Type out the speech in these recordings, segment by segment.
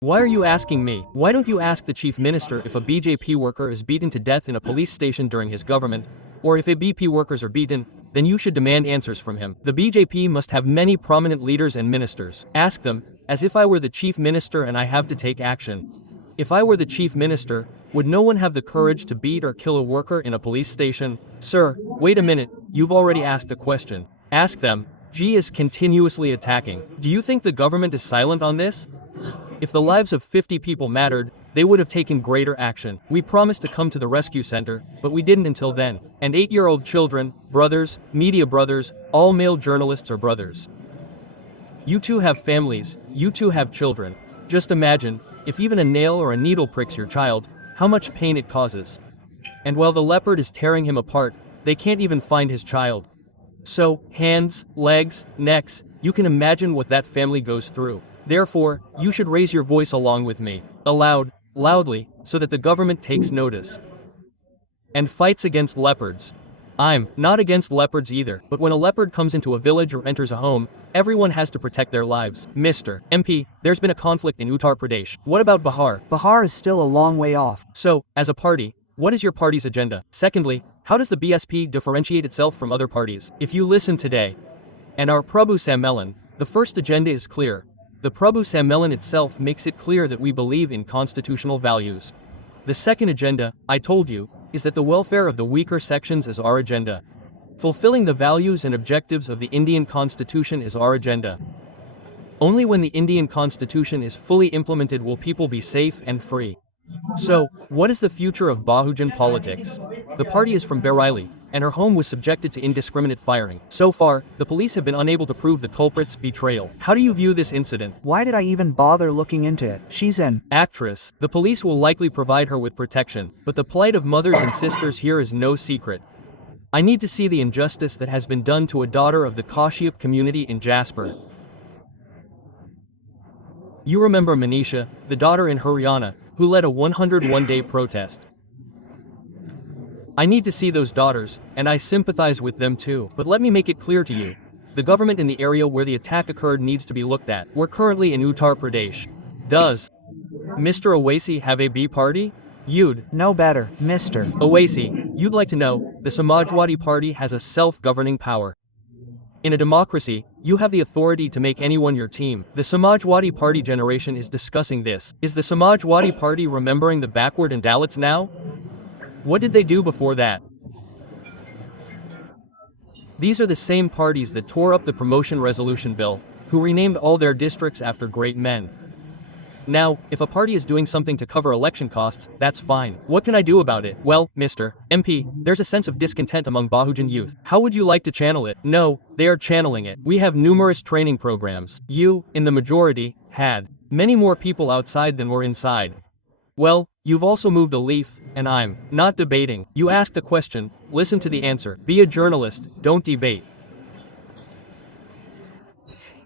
Why are you asking me? Why don't you ask the chief minister if a BJP worker is beaten to death in a police station during his government? Or if a BP workers are beaten, then you should demand answers from him. The BJP must have many prominent leaders and ministers. Ask them, as if I were the chief minister and I have to take action. If I were the chief minister, would no one have the courage to beat or kill a worker in a police station? Sir, wait a minute, you've already asked a question. Ask them. G is continuously attacking. Do you think the government is silent on this? If the lives of 50 people mattered, they would have taken greater action. We promised to come to the rescue center, but we didn't until then. And 8-year-old children, brothers, media brothers, all male journalists are brothers. You too have families, you too have children. Just imagine, if even a nail or a needle pricks your child, how much pain it causes. And while the leopard is tearing him apart, they can't even find his child. So, hands, legs, necks, you can imagine what that family goes through. Therefore, you should raise your voice along with me, aloud, loudly, so that the government takes notice and fights against leopards. I'm not against leopards either, but when a leopard comes into a village or enters a home, everyone has to protect their lives. Mr. MP, there's been a conflict in Uttar Pradesh. What about Bihar? Bihar is still a long way off. So, as a party, what is your party's agenda? Secondly, how does the BSP differentiate itself from other parties? If you listen today, and our Prabhu Sammelan, the first agenda is clear. The Prabhu Sammelan itself makes it clear that we believe in constitutional values. The second agenda, I told you, is that the welfare of the weaker sections is our agenda. Fulfilling the values and objectives of the Indian Constitution is our agenda. Only when the Indian Constitution is fully implemented will people be safe and free. So, what is the future of Bahujan politics? The party is from Bareilly, and her home was subjected to indiscriminate firing. So far, the police have been unable to prove the culprit's betrayal. How do you view this incident? Why did I even bother looking into it? She's an actress. The police will likely provide her with protection, but the plight of mothers and sisters here is no secret. I need to see the injustice that has been done to a daughter of the Kashyap community in Jasper. You remember Manisha, the daughter in Haryana, who led a 101-day protest. I need to see those daughters, and I sympathize with them too. But let me make it clear to you. The government in the area where the attack occurred needs to be looked at. We're currently in Uttar Pradesh. Does Mr. Owaisi have a B party? You'd know better, Mr. Owaisi, you'd like to know, the Samajwadi Party has a self-governing power. In a democracy, you have the authority to make anyone your team. The Samajwadi Party generation is discussing this. Is the Samajwadi Party remembering the backward and Dalits now? What did they do before that? These are the same parties that tore up the promotion resolution bill, who renamed all their districts after great men. Now, if a party is doing something to cover election costs, that's fine. What can I do about it? Well, Mr. MP, there's a sense of discontent among Bahujan youth. How would you like to channel it? No, they are channeling it. We have numerous training programs. You, in the majority, had many more people outside than were inside. Well, you've also moved a leaf, and I'm not debating. You asked a question, listen to the answer. Be a journalist, don't debate.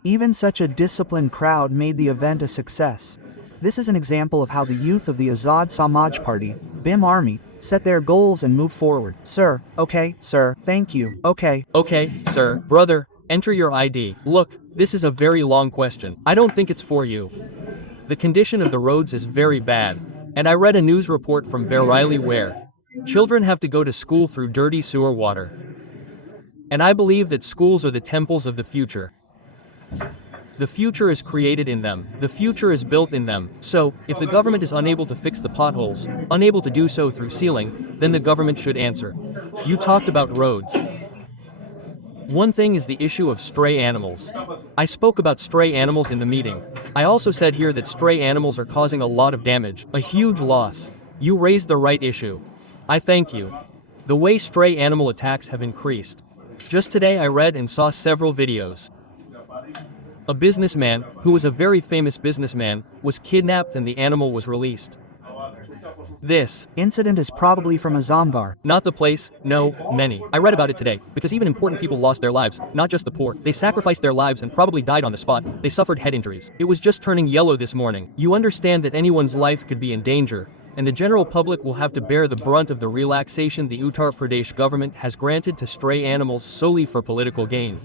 Even such a disciplined crowd made the event a success. This is an example of how the youth of the Azad Samaj Party, BIM Army, set their goals and move forward. Sir, okay, sir, thank you, okay. Okay, sir, brother, enter your ID. Look, this is a very long question. I don't think it's for you. The condition of the roads is very bad, and I read a news report from Bareilly where children have to go to school through dirty sewer water. And I believe that schools are the temples of the future. The future is created in them. The future is built in them. So, if the government is unable to fix the potholes, unable to do so through sealing, then the government should answer. You talked about roads. One thing is the issue of stray animals. I spoke about stray animals in the meeting. I also said here that stray animals are causing a lot of damage, a huge loss. You raised the right issue. I thank you. The way stray animal attacks have increased. Just today I read and saw several videos. A businessman, who was a very famous businessman, was kidnapped and the animal was released. This incident is probably from Azamgarh. Not the place, no, many. I read about it today, because even important people lost their lives, not just the poor. They sacrificed their lives and probably died on the spot. They suffered head injuries. It was just turning yellow this morning. You understand that anyone's life could be in danger, and the general public will have to bear the brunt of the relaxation the Uttar Pradesh government has granted to stray animals solely for political gain.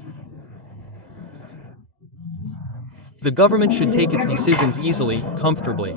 The government should take its decisions easily, comfortably.